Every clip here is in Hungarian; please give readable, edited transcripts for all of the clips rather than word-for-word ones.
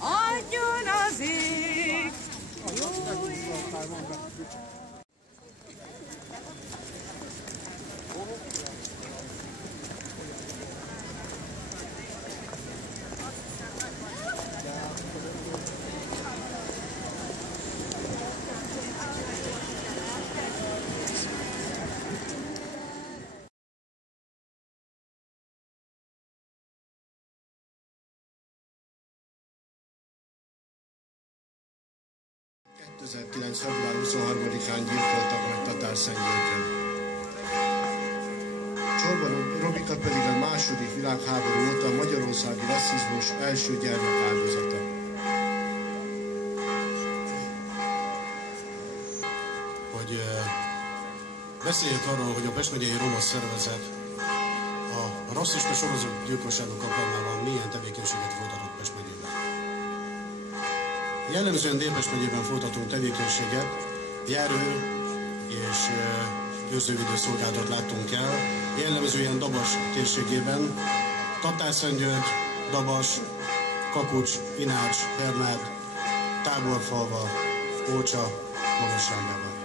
Adjon az ég! február 23-án gyilkoltak meg Tatárszentgyörgyön. Csorba Robika pedig a második világháború óta a magyarországi rasszizmus első gyermek áldozata. Hogy beszéljük arról, hogy a Pest megyei roma szervezet a rasszista sorozatgyilkosságok alkalmával milyen tevékenységet folytatott Pest megyében. Jellemzően Dél-Pest megyében folytatunk tevékenységet, járő és őrzővédő szolgálatot láttunk el, jellemzően Dabas térségében, Tatárszentgyörgy, Dabas, Kakucs, Inács, Hernád, Táborfalva, Ócsa, Magassándával.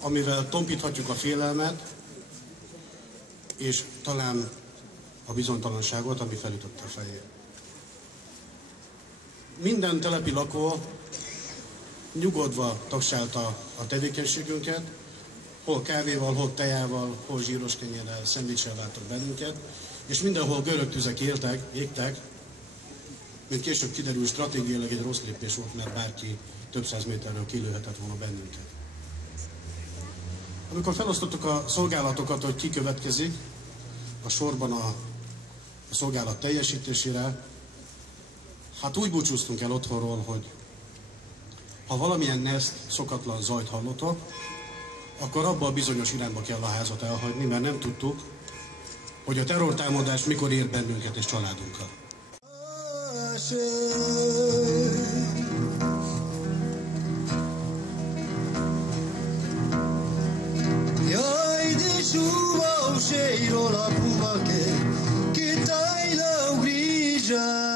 Amivel tompíthatjuk a félelmet, és talán a bizonytalanságot, ami felütötte a fejét. Minden telepi lakó nyugodva tagsálta a tevékenységünket, hol kávéval, hol tejával, hol zsíros kenyérrel, szendvicsel láttak bennünket, és mindenhol görög tüzek égtek, mint később kiderül, stratégiailag egy rossz lépés volt, mert bárki több száz méterről kilőhetett volna bennünket. Amikor felosztottuk a szolgálatokat, hogy ki következik a sorban a szolgálat teljesítésére, hát úgy búcsúztunk el otthonról, hogy ha valamilyen neszt, szokatlan zajt hallotok, akkor abba a bizonyos irányba kell a házat elhagyni, mert nem tudtuk, hogy a terrortámadás mikor ér bennünket és családunkat. Jaj, de chuva o cheiro lá pro que tá aí na brisa.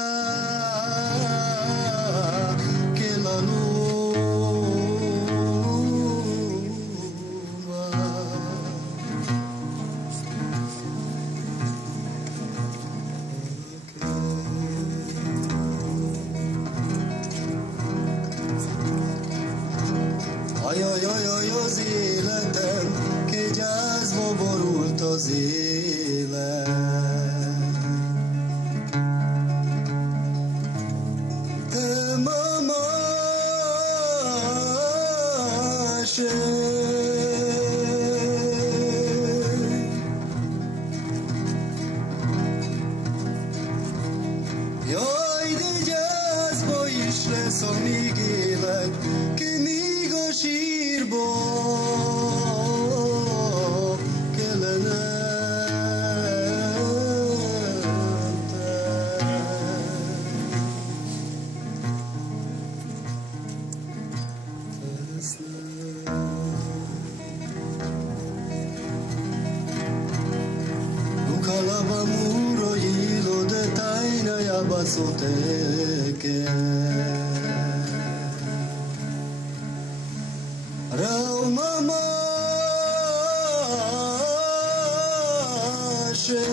Ajajajaj az életem, ki gyászba borult az élet. De mama se. Jaj, de gyászba is lesz, amíg élek, ki míg a sírba kellene Ukalaba muro hilo de taina ya basoteke Rau mama she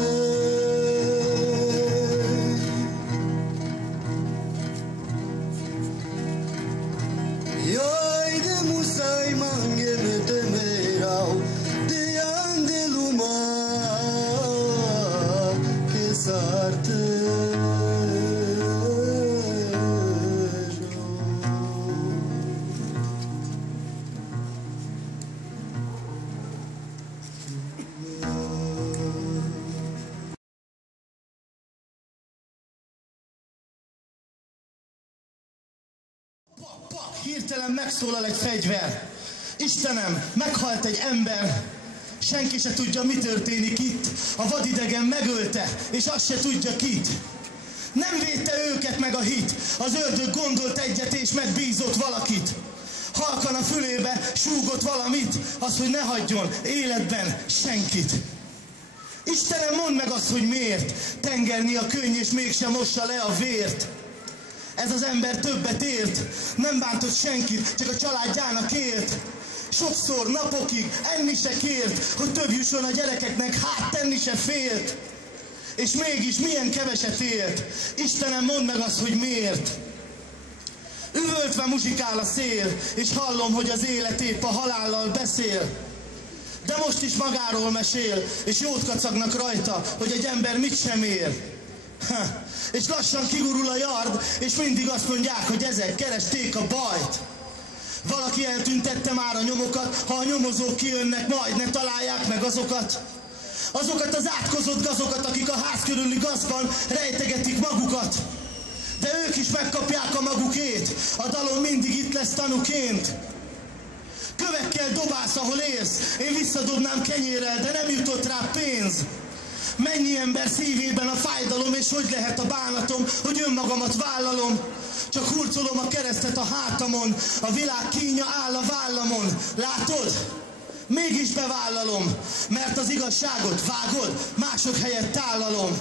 Jaj, de muszáj mange me temerau de andeluma que sarte Hirtelen megszólal egy fegyver. Istenem, meghalt egy ember. Senki se tudja, mi történik itt. A vadidegen megölte, és azt se tudja kit. Nem védte őket meg a hit. Az ördög gondolt egyet, és megbízott valakit. Halkan a fülébe súgott valamit, az, hogy ne hagyjon életben senkit. Istenem, mondd meg azt, hogy miért tengerni a könny, és mégsem mossa le a vért. Ez az ember többet ért, nem bántott senkit, csak a családjának élt. Sokszor napokig enni se kért, hogy több jusson a gyerekeknek, hát tenni se félt. És mégis milyen keveset élt. Istenem, mondd meg azt, hogy miért. Üvöltve muzsikál a szél, és hallom, hogy az élet épp a halállal beszél. De most is magáról mesél, és jót kacagnak rajta, hogy egy ember mit sem ér. És lassan kigurul a yard, és mindig azt mondják, hogy ezek keresték a bajt. Valaki eltüntette már a nyomokat, ha a nyomozók kijönnek, majd ne találják meg azokat. Azokat az átkozott gazokat, akik a ház körüli gazban rejtegetik magukat. De ők is megkapják a magukét, a dalon mindig itt lesz tanúként. Kövekkel dobálsz, ahol élsz, én visszadobnám kenyérrel, de nem jutott rá pénz. Mennyi ember szívében a fájdalom, és hogy lehet a bánatom, hogy önmagamat vállalom. Csak hurcolom a keresztet a hátamon, a világ kínja áll a vállamon. Látod? Mégis bevállalom, mert az igazságot vágod, mások helyett tálalom.